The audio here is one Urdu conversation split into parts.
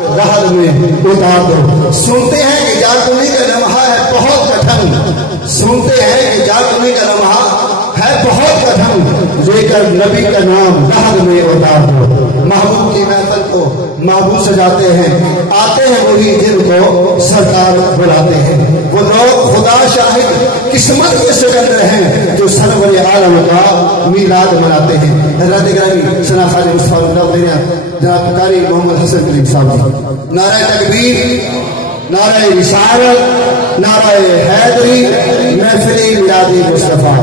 رحل میں اتار دو. سنتے ہیں کہ جاگنے کا لمحہ ہے بہت کٹھن. سنتے ہیں کہ جاگنے کا لمحہ ہے بہت کٹھن. لے کر نبی کا نام رحل میں اتار دو. محبوب کی محفل کو محبوب سجاتے ہیں. آتے ہیں وہی جن کو سرکار بلاتے ہیں. وہ لوگ خدا شاہد قسمت کے سکندر ہیں جو سرور عالم کا میلاد مناتے ہیں. حضرت گرامی ثنا خواجہ مصطفیٰ اللہ جناب قاری محمد حسن کلیم صاحب. نعرہ تکبیر، نعرہ رسالت، نعرہ حیدری، محفل میلاد مصطفیٰ.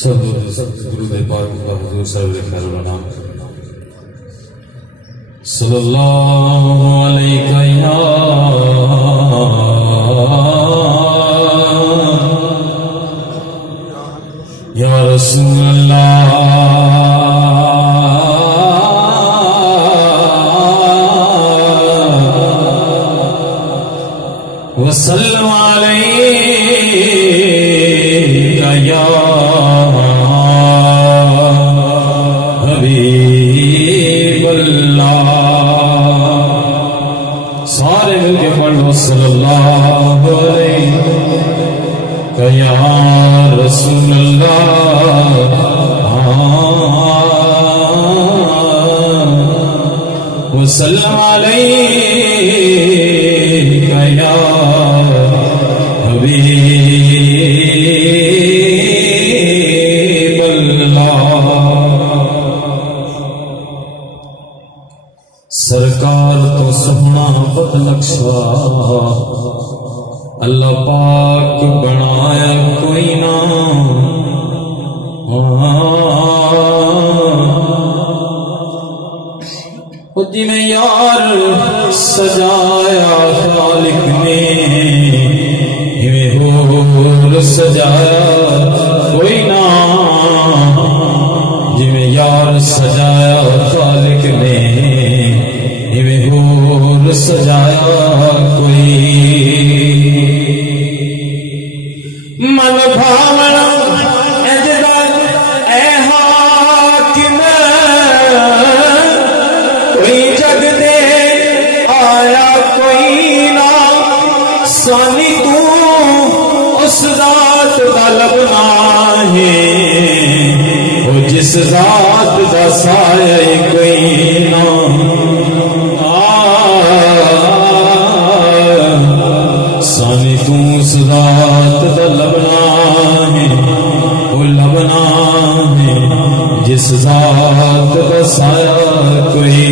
سب درود پاک کا حضور سرور خیر الانام صلی اللہ علیہ یا رسول اللہ وسلم علیہ یا حبیب اللہ. سارے مل کے پڑھو صلی اللہ علیہ یا رسول اللہ وسلم علیہ یا حبیب اللہ. سرکار تو سونا بد نقشہ اللہ پاک بنایا کوئی نہ. خودی میں یار سجایا خالق نے ہمیں حور سجایا کوئی نہ. جمیں یار سجایا خالق نے ہمیں حور سجایا کوئی. من بھاونا اجداد اے حاکم کوئی جگ دے آیا کوئی نہ. سانی تو اس ذات دا لبنا ہے وہ جس ذات دا سایہ کوئی نہ. سانی تو اس ذات دا لبنا ہے وہ لبنا ہے جس ذات دا سایہ کوئی.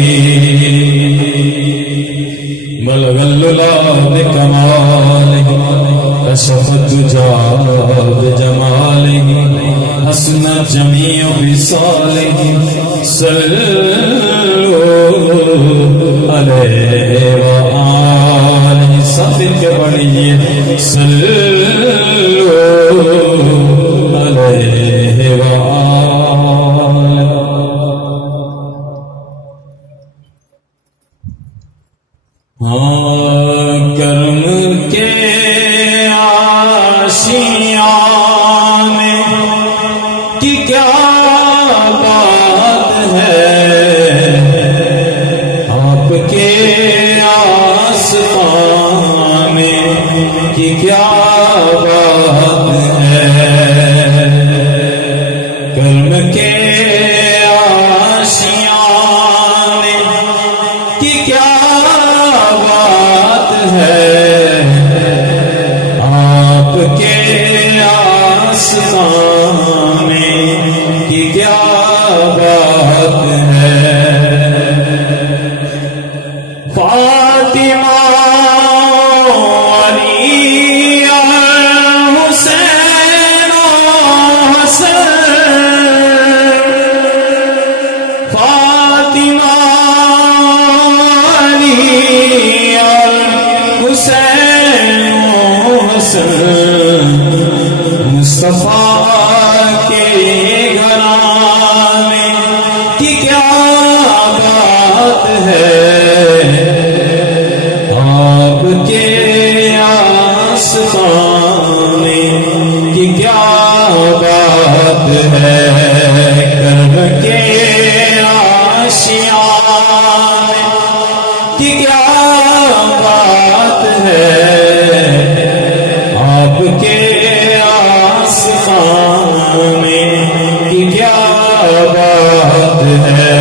بلغ اللّٰہ بکمالہ کشف الدجیٰ بجمالہ حسن جمیع بصالہ. صلو علیہ وآلہ. سب ان کے پڑھیے صلو علیہ وآلہ. کرم کے آشیانے کی کیا بات ہے. آپ کے آسمان کی کیا بات ہے. کرم کے آشیانے کی کیا بات ہے. آپ کے آسمان کی کیا بات ہے. فاطمہ مصطفیٰ کے گھرانے کی کیا بات ہے. آپ کے بات ہے کرم کے آشیان کی کیا بات ہے آپ کے آسمان میں کی کیا بات ہے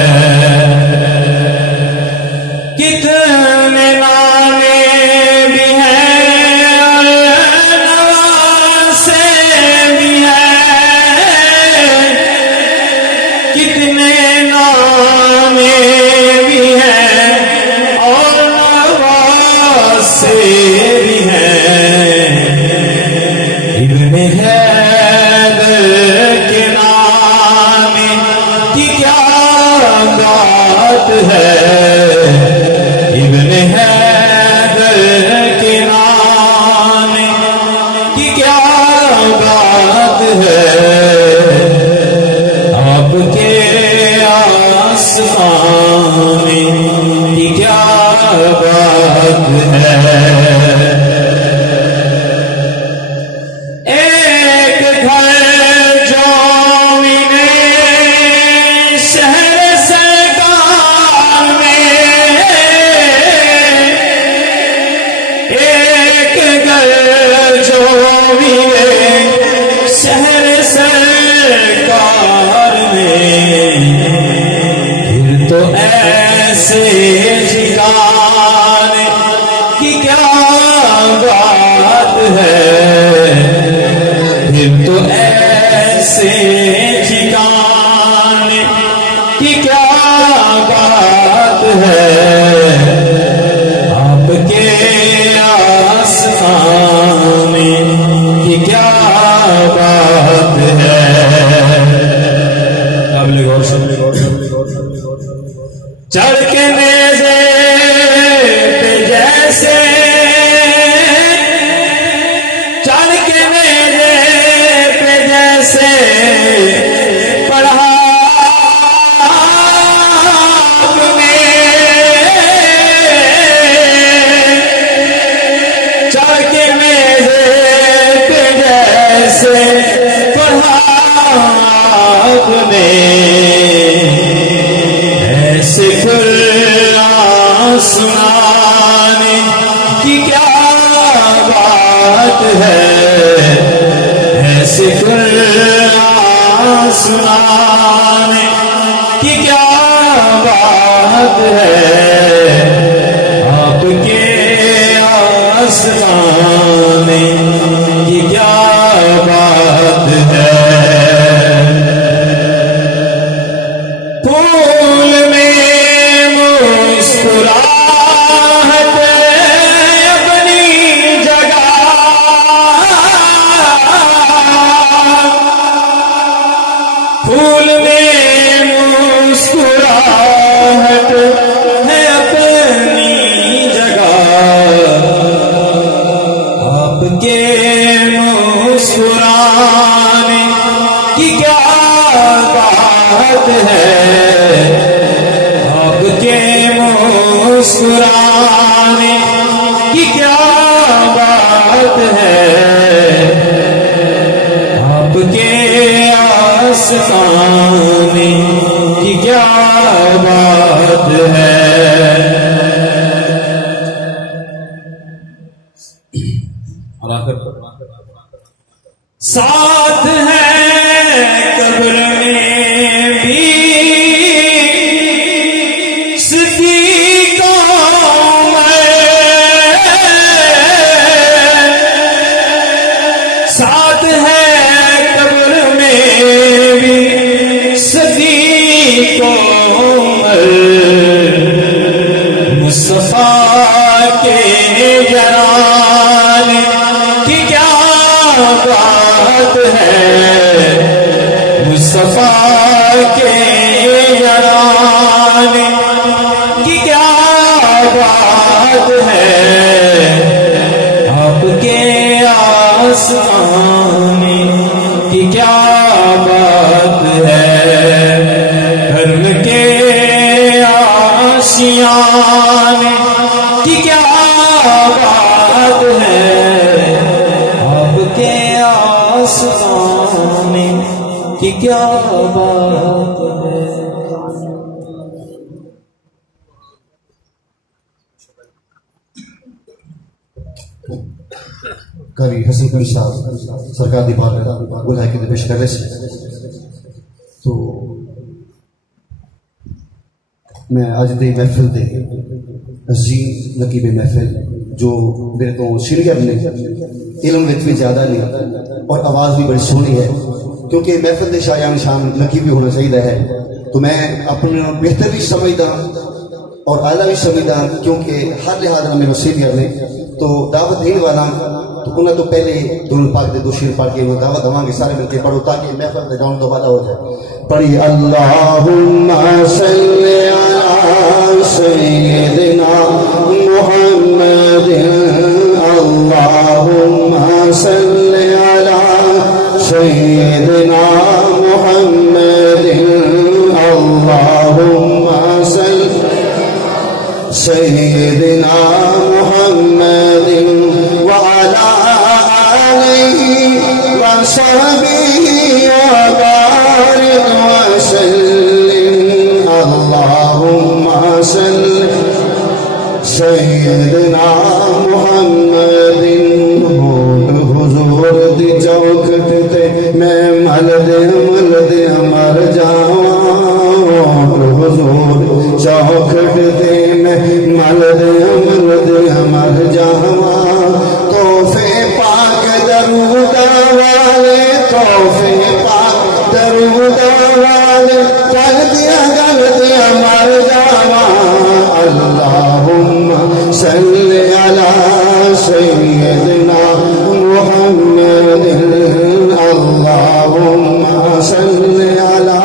کتنے نامے بھی ہیں نواسے بھی ہیں کتنے نامے بھی ہیں اور نواسے بھی ہیں ابن حیدر کے نام کی کیا بات ہے ابن حیدر کے نام کی کیا بات ہے آپ کے آسمان کی کیا بات ہے ایک گھر جو ملے شہر سرکار میں ایک گھر جو ملے شہر سرکار میں پھر تو ایسے ٹھکانے کی کیا بات ہے پھر تو ایسے ٹھکانے کی کیا بات ہے آپ کے آسمان کی کیا بات ہے قابل غور چڑھ کے نیزے پہ جیسے چڑھ کے نیزے پہ جیسے پڑھا آپ نے چڑھ کے نیزے پہ جیسے پڑھا آپ نے ایسے قرآن سنانے کی کیا بات ہے ایسے قرآن سنانے کی کیا بات ہے آپ کے آسمان کی کیا بات ہے پھول میں مسکراہٹ اپنی جگہ پھول میں مسکراہٹ ہے اپنی جگہ آپ کے مسکرانے کی کیا بات ہے آپ کے مسکرانے کی کیا بات ہے آپ کے آسمان کی کیا بات ہے اور آخر ساتھ ہے قبر میں بھی ساتھ ہے قبر میں بھی صدیق عمر مصطفیٰ کے جلال کی کیا بات ہے مصطفیٰ کے جلال کی کیا بات ہے آپ کے آسمان کی کیا بات ہے کرم کے آشیان کی کیا بات ہے آپ کے آسمان کہ کیا بات ہے. قاری حسن قلی صاحب سرکار دی بارگاہ بلائے کے پیش کر رہے سے تو میں آج دی محفل دے عظیم نقیب محفل جو میرے تو سینئر نے علم وچ بھی زیادہ نہیں اور آواز بھی بڑی سونی ہے کیونکہ محفل دے شایان شان نقیب بھی ہونا چاہیے ہے تو میں اپنے بہتر بھی سمجھدا اور اعلیٰ بھی سمجھدا کیونکہ ہر لحاظ میرے سینئر نے تو دعوت دین والا تو انہوں تو پہلے درود پاک دے دو شیر پڑھ کے وہ دعوت دواں گے سارے مل کے پڑھو تاکہ محفل دے گاؤں دوبارہ ہو جائے. پڑھی اللہم صلی علی سیدنا محمد اللہم صلی علی سیدنا محمد اللہم صلی سیدنا محمد وعلى آله وصحبه وبارك وسلم اللهم صل سیدنا محمد. حضور دی چوکھٹ تے میں ملد مر جاواں حضور چوکھٹ تے میں ملد مر جاواں تحفے پاک درود والے تحفے پاک درود والے غلطیاں غلطیاں مر جاواں اللہم صلی علی سیدنا محمد اللہم صلی علی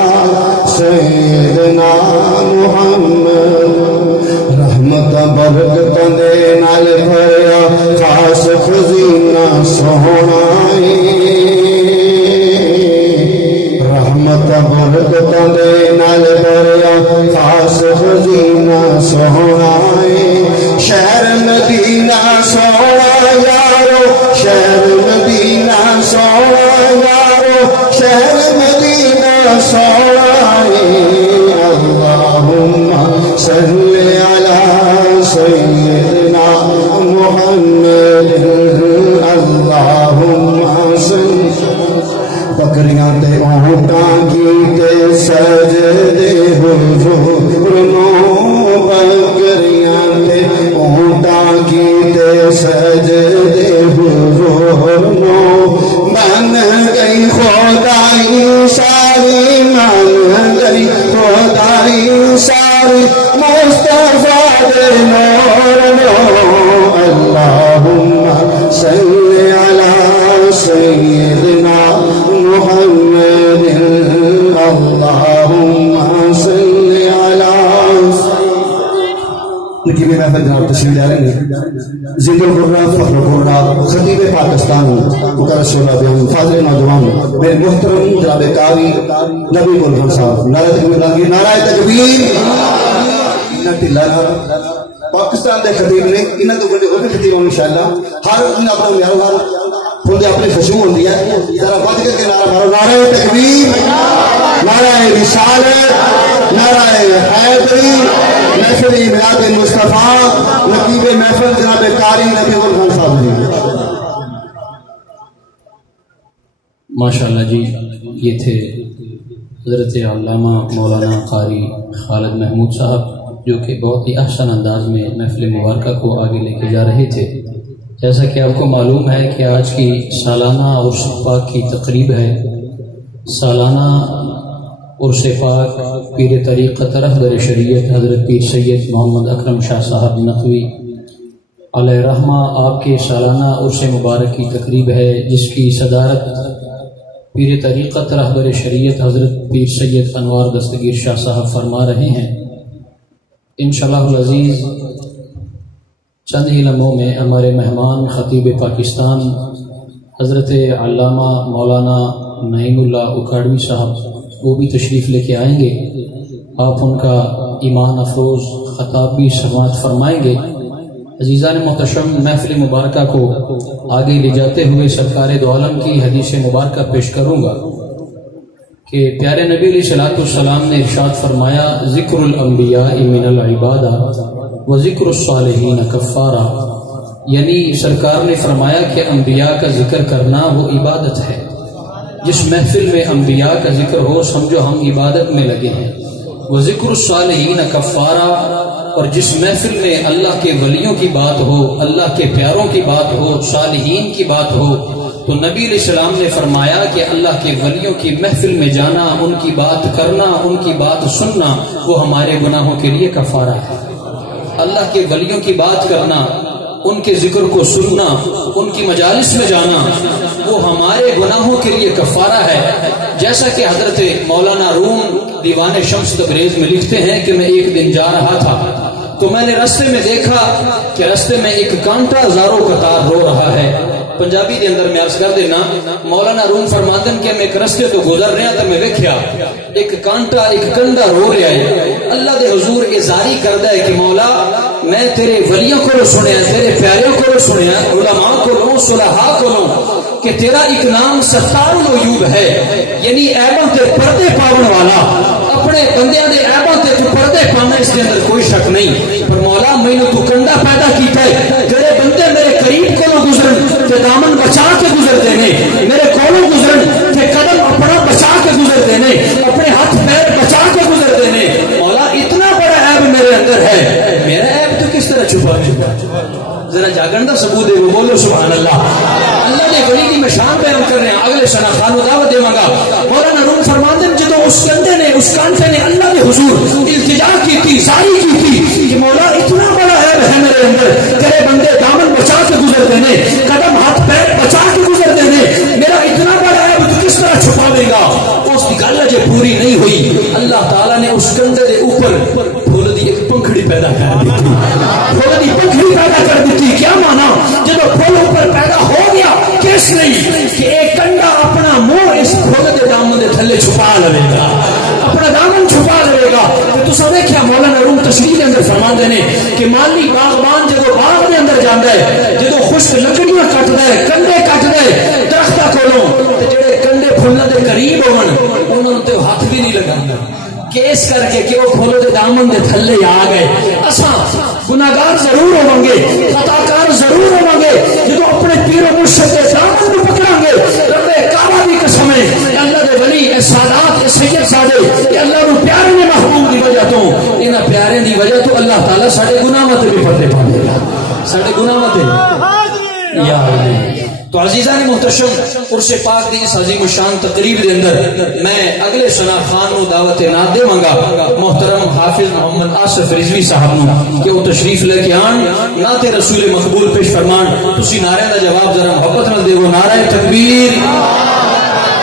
سیدنا محمد. رحمت برکت دے نال بھریا خاص خزینہ سونا رحمت برکت دے نال بھریا خاص خزینہ سونا شہر مدینہ سونا یارو شہر مدینہ سونا یارو شہر مدینہ سونا اللہم صلی علی سیدنا محمد اللہم صلی بکریاں تے اونٹاں کیتے سجدے حضور نو بکریاں تے اونٹاں کیتے سجدے حضور نو بن گئی خدائی ساری من گئی خدائی ساری مصطفیٰ دے نور نو اللہم صلی علی سیدنا محمد اللہم صلی علی نقیب محفل جناب تشریف لے رہے ہیں زند القرآن فخر القرآن خطیب پاکستان مقرر شعبہ بیان فاضل نوجوان میرے محترم جناب قاری نبی گلفن صاحب نعرہ تکبیر نعرہ تکبیر پاکستان دے خطیب نے انہاں تو بڑے اور خطیب ہوں انشاءاللہ ہر اپنا میرا ہر پھول اپنے خوشبو ہوندی ہے ذرا بد کر کے نعرہ مارو نعرہ تکبیر نعرہ رسالت نعرہ حیدری محفل میلاد مصطفیٰ نقیب محفل جناب قاری نبی گلفن صاحب جی. ماشاءاللہ جی یہ تھے حضرت علامہ مولانا قاری خالد محمود صاحب جو کہ بہت ہی احسن انداز میں محفل مبارکہ کو آگے لے کے جا رہے تھے. جیسا کہ آپ کو معلوم ہے کہ آج کی سالانہ عرس پاک کی تقریب ہے. سالانہ عرس پاک پیر طریقت رہبر شریعت حضرت پیر سید محمد اکرم شاہ صاحب نقوی علیہ رحمہ آپ کے سالانہ عرس مبارک کی تقریب ہے جس کی صدارت پیر طریقت رہبر شریعت حضرت پیر سید انوار دستگیر شاہ صاحب فرما رہے ہیں. انشاءاللہ العزیز چند ہی لمحوں میں ہمارے مہمان خطیب پاکستان حضرت علامہ مولانا نعیم اللہ اکھاڑوی صاحب وہ بھی تشریف لے کے آئیں گے. آپ ان کا ایمان افروز خطاب بھی سماعت فرمائیں گے. عزیزان محتشم محفل مبارکہ کو آگے لے جاتے ہوئے سرکار دو عالم کی حدیث مبارکہ پیش کروں گا کہ پیارے نبی علیہ الصلوۃ والسلام نے ارشاد فرمایا ذکر الانبیاء من العبادہ و ذکر الصالحین کفارہ، یعنی سرکار نے فرمایا کہ انبیاء کا ذکر کرنا وہ عبادت ہے. جس محفل میں انبیاء کا ذکر ہو سمجھو ہم عبادت میں لگے ہیں. وہ ذکر الصالحین کفارہ، اور جس محفل میں اللہ کے ولیوں کی بات ہو، اللہ کے پیاروں کی بات ہو، صالحین کی بات ہو، تو نبی علیہ السلام نے فرمایا کہ اللہ کے ولیوں کی محفل میں جانا، ان کی بات کرنا، ان کی بات سننا، وہ ہمارے گناہوں کے لیے کفارہ ہے. اللہ کے ولیوں کی بات کرنا، ان کے ذکر کو سننا، ان کی مجالس میں جانا، وہ ہمارے گناہوں کے لیے کفارہ ہے. جیسا کہ حضرت مولانا روم دیوان شمس تبریز میں لکھتے ہیں کہ میں ایک دن جا رہا تھا تو میں نے رستے میں دیکھا کہ رستے میں ایک کانٹا زارو قطار رو رہا ہے. پنجابی دے اندر میں عرض کر دینا، مولانا روم فرماندن کہ میں ایک رستے تو گزر رہا تو میں ویکھیا ایک کانٹا ایک کنڈا رو رہا ہے. اللہ دے حضور اظہاری کردا ہے کہ مولا میں تیرے ولیوں کو سنیا، تیرے پیاریوں کو سنیا، علماء کو، صلحاء کو، کہ تیرا ایک نام ستار العیوب ہے، یعنی عیبوں تے پردے پاون والا. اپنے بندیاں دے عیبوں تے تو پردے پانا، اس کے اندر کوئی شک نہیں. پر مولا مینوں تو کنڈا پیدا کیتا ہے، جڑے بندے میرے قریب کو گزرن تے دامن بچا کے گزرتے ہیں، میرے کولوں گزرن تے قدم اپنا بچا کے گزرتے ہیں، اپنے ہاتھ پیر بچا کے گزرتے ہیں. مولا اتنا بڑا عیب میرے اندر ہے، میرا عیب تو کس طرح چھپا ہے؟ ذرا جاگن دا ثبوت دے، بولو سبحان اللہ. اللہ نے ولی کی میں شان بیان کر رہے ہیں، اگلے سنا خان دعوت دے گا. مولانا روم فرماتے ہیں جدو اس کندے نے، اس کانٹے نے اللہ کے حضور التجا کی تھی، زاری کی تھی کہ مولا اتنا بڑا عیب ہے میرے اندر، تیرے بندے دامن بچا کے گزرتے ہیں، قدم ہاتھ پیر بچا کے گزرتے ہیں، میرا اتنا بڑا عیب تو کس طرح چھپاوے گا؟ اس کی گل جو پوری نہیں ہوئی، اللہ تعالیٰ نے اس کندے دے اوپر پھول دی ایک پنکھڑی پیدا کر دی تھی. پھول دی پنکھڑی پیدا کر دی تھی. کیا مانا؟ جب پھول اوپر پیدا ہو گیا کس نہیں کہ ایک کنڈا اپنا منہ اس پھول کے دامن دے تھلے چھپا لے گا، اپنا دامن چھپا لے گا. تو سب دیکھا مولانا روم تشریح کے اندر فرما دینے کہ مالی باغبان جدو باغ کے اندر جانا ہے، جدو خشک لکڑیاں کٹدا ہے، کنڈے کٹدا ہے درختاں کولوں، تے جڑے کنڈے پھلاں دے قریب ہون انہاں تے ہاتھ بھی نہیں لگاندا، کیس کر کے کہ وہ پھول دے دامن دے تھلے آ گئے. اساں گناہگار ضرور ہوں گے، خطاکار ضرور ہوں گے، جدو اپنے پیر و مرشد کے دامن کو پکڑیں گے. رب کعبہ کی قسم ہے، اللہ دے ولی اے سادات اے سید زادے کہ اللہ نو پیارے نے محبوب دی وجہ تو، انہاں پیارے دی وجہ تو اللہ تعالی ساڈے گناہاں تے بھی پردے پا دے گا، ساڈے گناہاں تے. یا اللہ تو عزیزان محتشم، عرس پاک دی اس عظیم الشان تقریب دے اندر میں اگلے سنا خان نو دعوت نہ دے منگا محترم حافظ محمد آصف رضوی صاحب نو کہ وہ تشریف لے کے آن، نعت رسول مقبول پیش فرمان. تسی نعرے دا جواب ذرا محبت نال دیو، نعرہ تکبیر.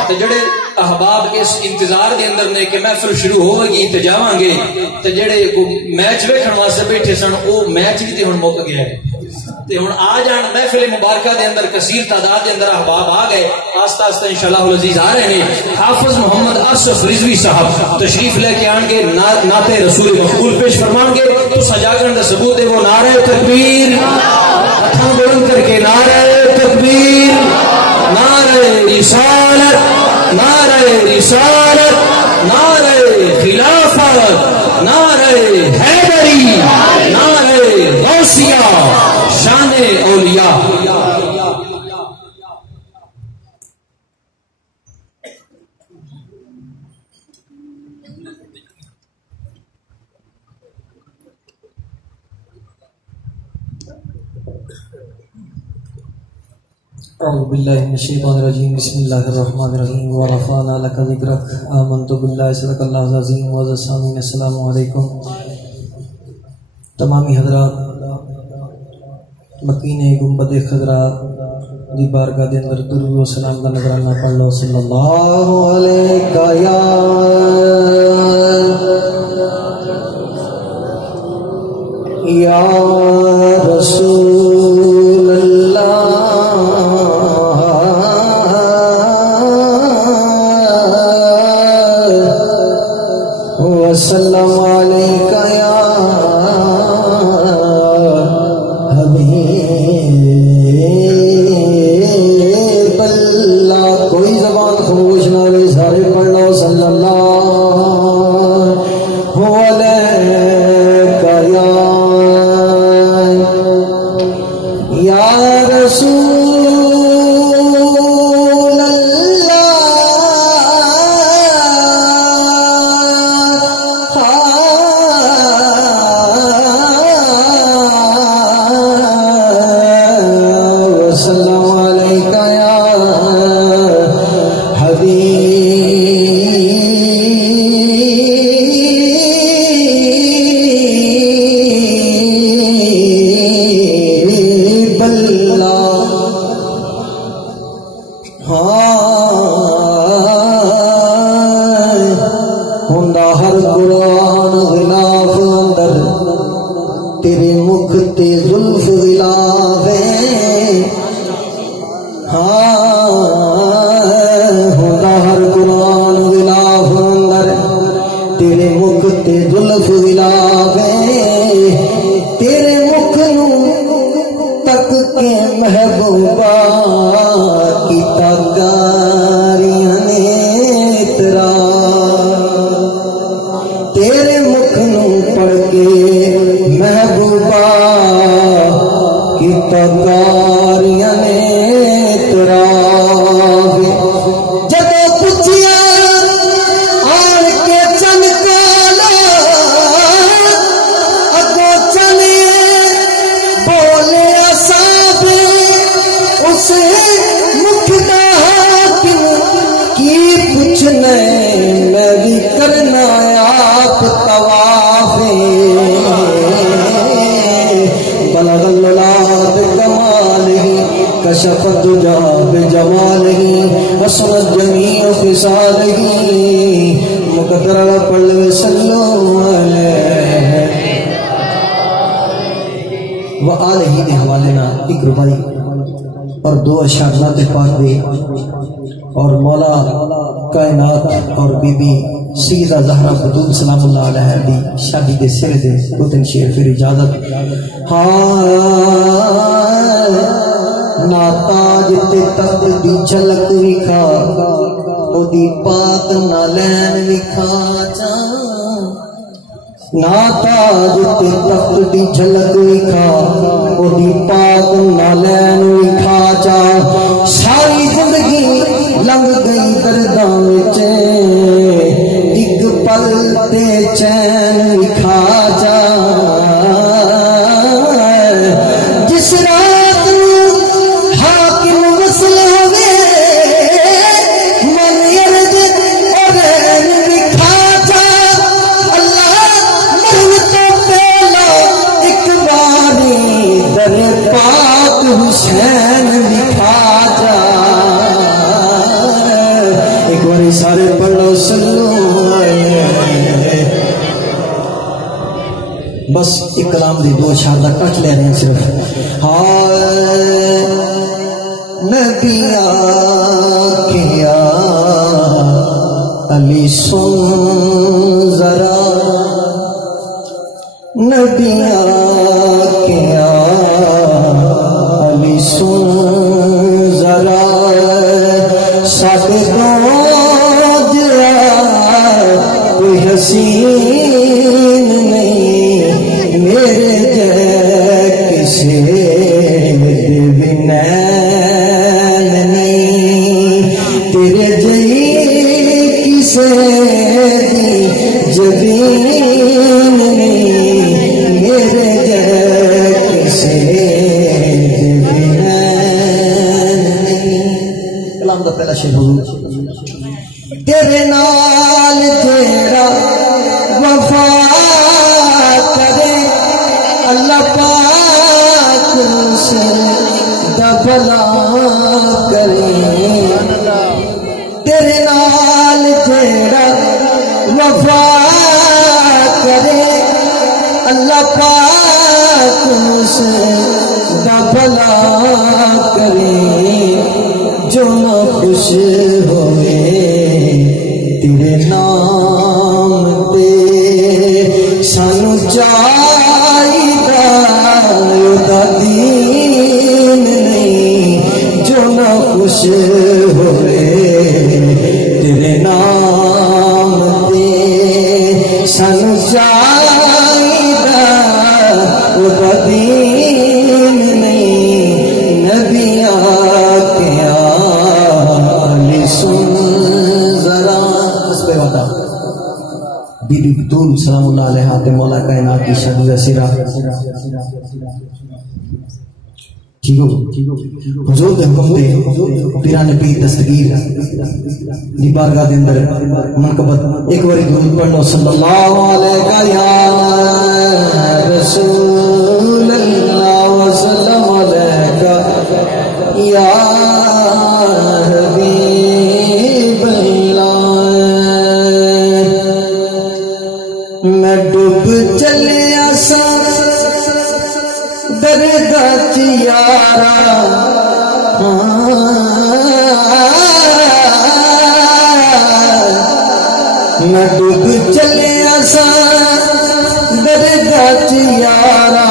تے جڑے احباب اس انتظار دے اندر نے کہ محفل شروع ہوے گی تے جاواں گے، تے جڑے میچ ویکھن واسطے بیٹھے سن او میچ بھی تے ہن مک گیا ہے، تے ہن آ جان محفل مبارکہ دے اندر کثیر تعداد دے اندر احباب آ گئے. آہستہ آہستہ انشاءاللہ العزیز آ رہے ہیں. حافظ محمد آصف رضوی صاحب تشریف لے کے آن گے، نعت رسول مقبول پیش فرمان گے. تو سجاگن دا ثبوت ہے وہ نعرہ تکبیر، ہتھاں بلند کر کے نعرہ تکبیر، نعرہ رسالت، نعرہ رسالت، نعرہ خلافت، نعرہ حیدری، نعرہ غوثیہ، شان اولیاء. اعوذ باللہ من الشیطان الرجیم، بسم اللہ الرحمن الرحیم. ورفعنا لک ذکرک، آمنت باللہ، صدق اللہ العظیم. معزز سامعین السلام علیکم. تمامی حضرات مکین گنبد خضرا دی بارگاہ دے اندر درود و سلام دا نذرانہ پڑھ لو. صلی اللہ علیہ یا رسول اللہ وسلم علیک یا حبیب اللہ. کوئی زبان خاموش نہ رہے، سارے پڑھ لو. صلی رسول اللہ وسلم علیک یا حبیب اللہ ہوندا ہر قرآن غلاف اندر تیرے مکھ تے زلف غلاف ہوندا ہر قرآن غلاف اندر تیرے مکھ تے زلف غلاف تیرے مکھ نو تک کے محبوبہ کی تاکاریاں نے ترا تیرے مکھ نو پڑھ کے محبوبہ کی تاکاریاں نے ترا جدو پوچھیا آن کے چن کالا اگو چنے بولے صاحب اسے مکھ دا حاکم کی پوچھنے میں بھی کرنا آپ طواف بلغ اللال بکمالہ کشف الدجا بجمالہ وصلت جمیع خصالہ مقدر پڑھ صلو علیہ وآلہ کے حوالے نہ ایک ربائی اور دو اشعار نعت پاک دے اور مولا کائنات اور بی بی سیدہ زہرا بطول سلام اللہ علیہ دی شادی دے سرے دے اتن شیر پھر اجازت ناتاج تے تخت دی جھلک وکھا او دی پاک نالین وکھا چا ناتاج تے تخت دی جھلک وکھا او دی پاک نالین وکھا چا ساری زندگی لنگ گئی درداں وچ ایک پل تے چین وکھا چا جس رات حاکم وصل ہوئے من یرد اور وکھا چا اللہ مرن تو پہلا ایک باری در پاک حسین وکھا چا ایک باری سارے پڑھو صلو علیہ بس ایک کلام دی دو اشعار دا کٹ لے رہے ہیں صرف نبی آکھیا علی سن ذرا نبی آکھیا علی سن ذرا ساڈے دو جرا کوئی حسین نہیں میرے جے کسے بھی نین نہیں تیرے جئی کسے دی جبین نہیں میرے جے کسے بھی نین نہیں کلام دا پہلا شعر حضور تیرے نال تیرا وفا کرے اللہ پاک سے دبلا کرے تیرے نال تیرا وفا کرے اللہ پاک سے دبلا کرے جو نہ خوش ہوئے تیرے نام تے سانو چاہیدا دا دین نہیں جو نہ خوش ہوئے تیرے نام تے سانو چاہیدا دا دین نہیں نبی بی بی بطول سلام اللہ علیہ تے مولا کائنات کی شدید سرا ٹھیک ہو حضور دے حکم تے پیران پیر دستگیر دی بارگاہ دے اندر منقبت ایک باری درود پڑھو صلی اللہ علیہ یا رسول اللہ وسلم علیہ یا حبیب اللہ میں ڈوب چلیا سا درگاہ چیارا میں ڈوب چلیا سا درگاہ چیارا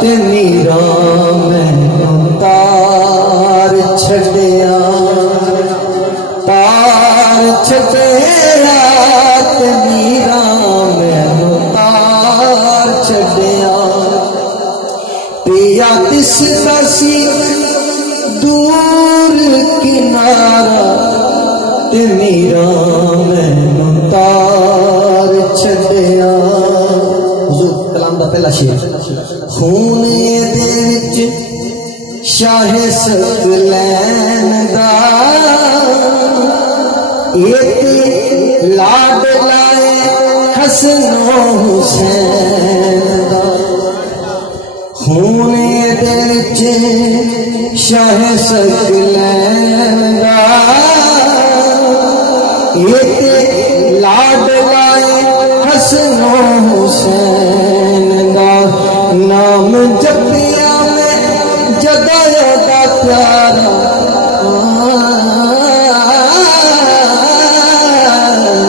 تے میرا میں تار چھڑیا تے میرا میں تار چھڑیا پیا کس کسی دور کنارا تے میرا میں تار چھڑیا حضور کلام دا پہلا شعر خون دے وچ شاہ سکلین دا ایک لاڈ لائے حسن و حسین دا خون دے وچ شاہ سکلین دا ایک لاڈ لائے حسن و حسین دا نام جپیا میں جدایا دا پیارا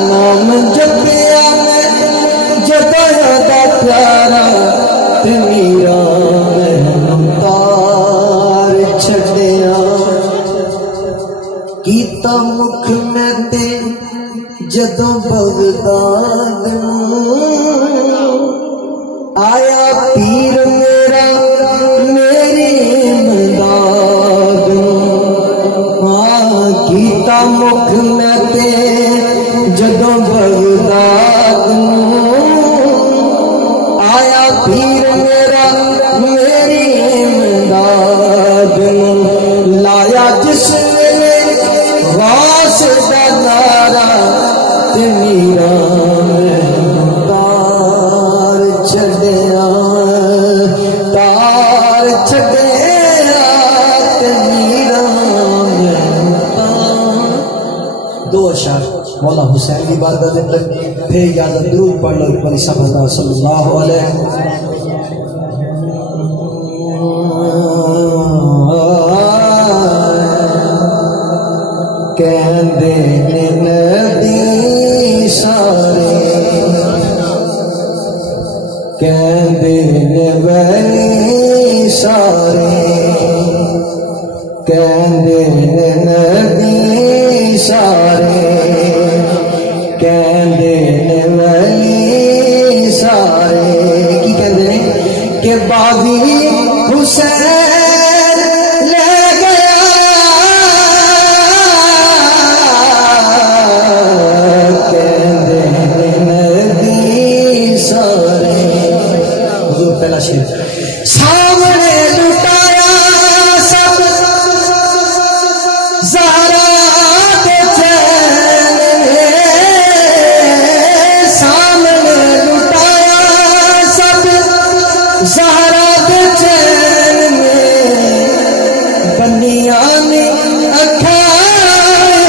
نام جپیا میں جدایا دا پیارا تے میرا تار چھڑیا کیتا مکھ میں تے جدوں بغداد آیا پیر میرا میری امداد کیتا مکھ میں تے جدوں بغداد آیا پیر میرا میری امداد لایا جس ویلے غاث دا نعرہ تے میرا تار چھڑیا تے میرا دو اشعار مولا حسین کی بارگاہ دے اندر پھر اجازت درود پڑھ لو ایک باری سب صلی اللہ علیہ کہندے نبی سارے کہندے ولی سارے کہندے نبی سارے کہندے ولی سارے کی کہندے نے کہ بازی حسین لے گیا کہندے نبی سارے حضور پہلا شعر سامنے لٹایا سب زہرا کے چین سامنے لٹایا سب زہرا کے چین میں بنیاں نے اکھائیں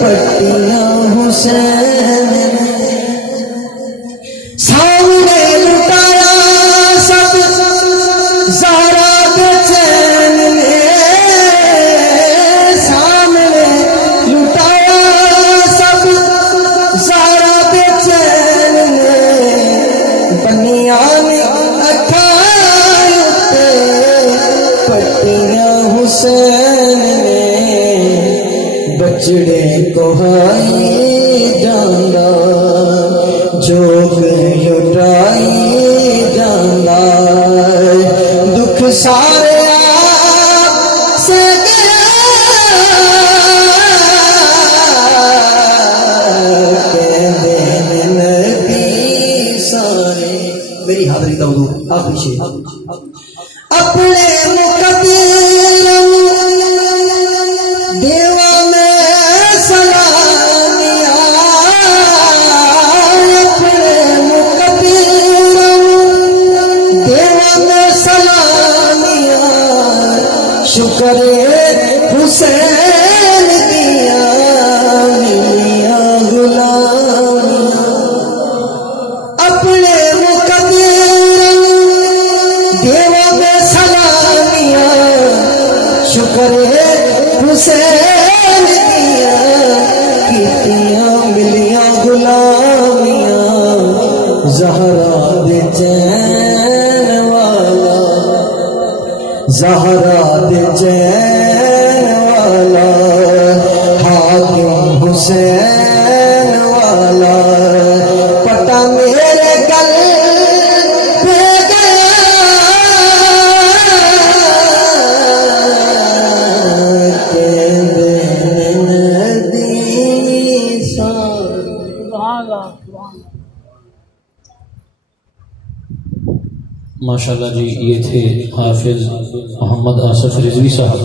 پٹیاں حسین سامنے لٹایا سب زہرا کے چین سامنے لٹایا سب زہرا کے چین بنیاں نے اکھائیں پٹیاں حسین نے بچڑے کو ہائی جانا جوگ لٹائی جانا دکھ سارے حضور آخری شعر اپنے مقدر دیوا میں سلامیاں اپنے مقدر دیوا میں سلامیاں شکر حسین دیا ملیا غلامیاں اپنے مقدر دیوا میں سلامیاں شکر حسین دیا کیتیاں ملیاں غلامیاں زہرا دے چین والا زہرا دے چین والا حاکم حسین والا پتا میرے گل پہ گیا کہ ندی ماشاءاللہ جی یہ تھے حافظ محمد آصف رضوی صاحب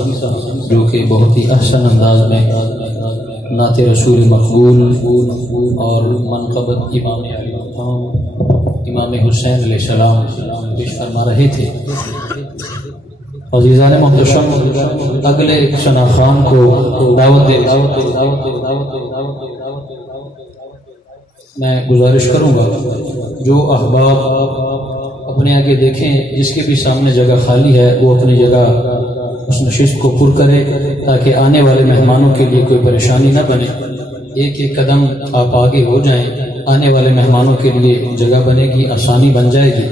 جو کہ بہت ہی احسن انداز میں نعت رسول مقبول اور منقبت امام حسین علیہ السلام پیش فرما رہے تھے. عزیزان محتشم اگلے ثنا خان کو دعوت دے میں گزارش کروں گا جو احباب اپنے آگے دیکھیں جس کے بھی سامنے جگہ خالی ہے وہ اپنی جگہ اس نشست کو پر کرے تاکہ آنے والے مہمانوں کے لیے کوئی پریشانی نہ بنے. ایک ایک قدم آپ آگے ہو جائیں آنے والے مہمانوں کے لیے جگہ بنے گی آسانی بن جائے گی.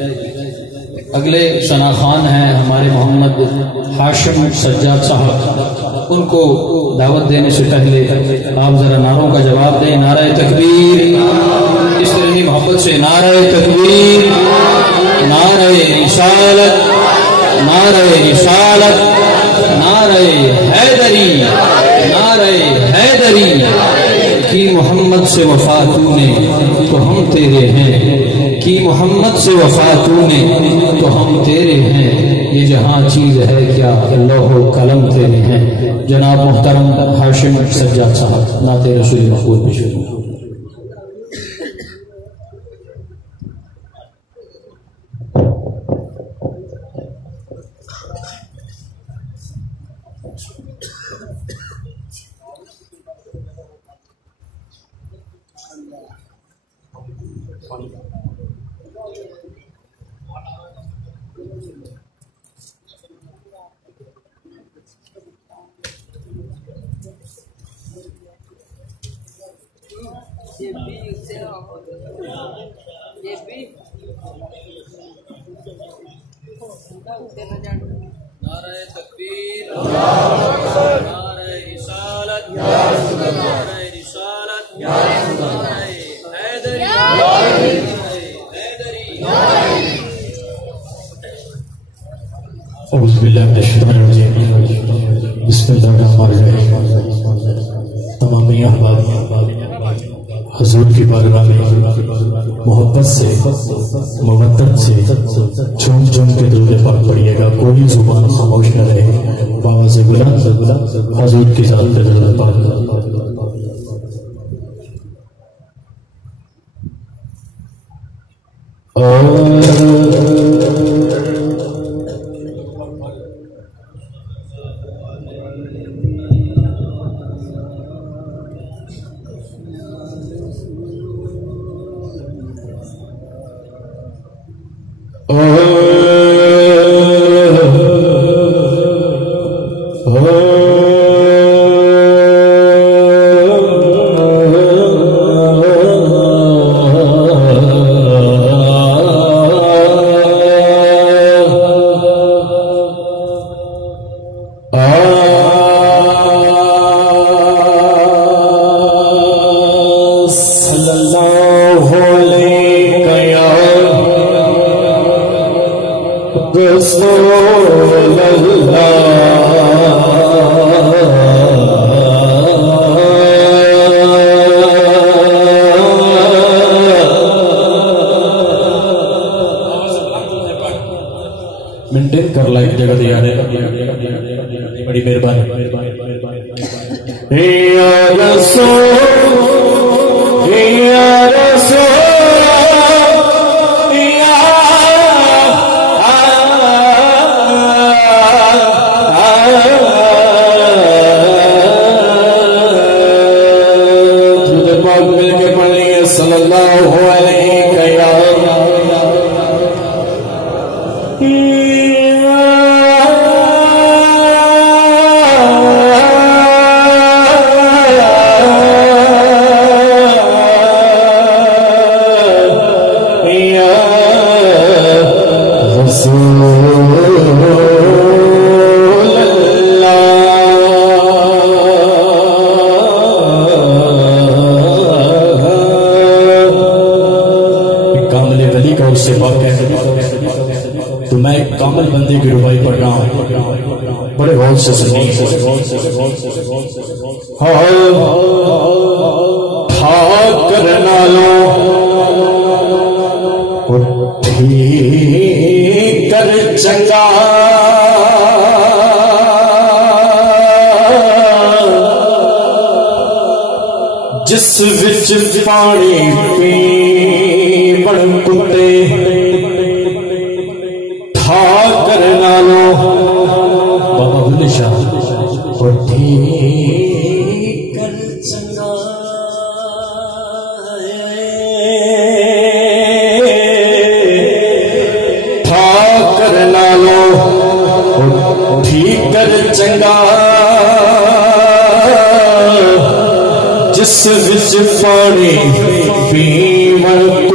اگلے ثنا خان ہیں ہمارے محمد ہاشم سجاد صاحب ان کو دعوت دینے سے پہلے آپ ذرا نعروں کا جواب دیں. نعرہ تکبیر اس طرح محبت سے نعرہ تکبیر نعرہ رسالت نعرہ رسالت نعرہ حیدری نعرہ حیدری کی محمد سے وفا تو نے تو ہم تیرے ہیں کی محمد سے وفا تو نے تو ہم تیرے ہیں یہ جہاں چیز ہے کیا لوح و قلم تیرے ہیں. جناب محترم ہاشم سجاد صاحب نعت رسول مقبول پیش کریں. نعرہ تکبیر نعرہ رسالت نعرہ رسالت نعرہ حیدری اعوذ باللہ من الشیطان الرجیم بسم اللہ الرحمن الرحیم. تمام احباب حضور کی بارگاہ میں محبت سے مودت سے جھوم جھوم کے درود پاک پڑھیے گا. کوئی زبان خاموش نہ رہے. آواز بلند حضور کی ذات پہ درود پاک. بڑی مہربانی یا رسول یا رسول صلی اللہ علیہ تو میں ایک کامل بندے کی ربائی پڑھ رہا ہوں، بڑے غور سے سنیے۔ تھا کرنا لو ٹھیک کر چنگا جس وچ پانی پی بڑ کتے تھا کرنا لو بابا بلے شاہ ٹھیک کر چنگا تھا کرنا لو ٹھیک کر چنگا جس وچ پانی پیون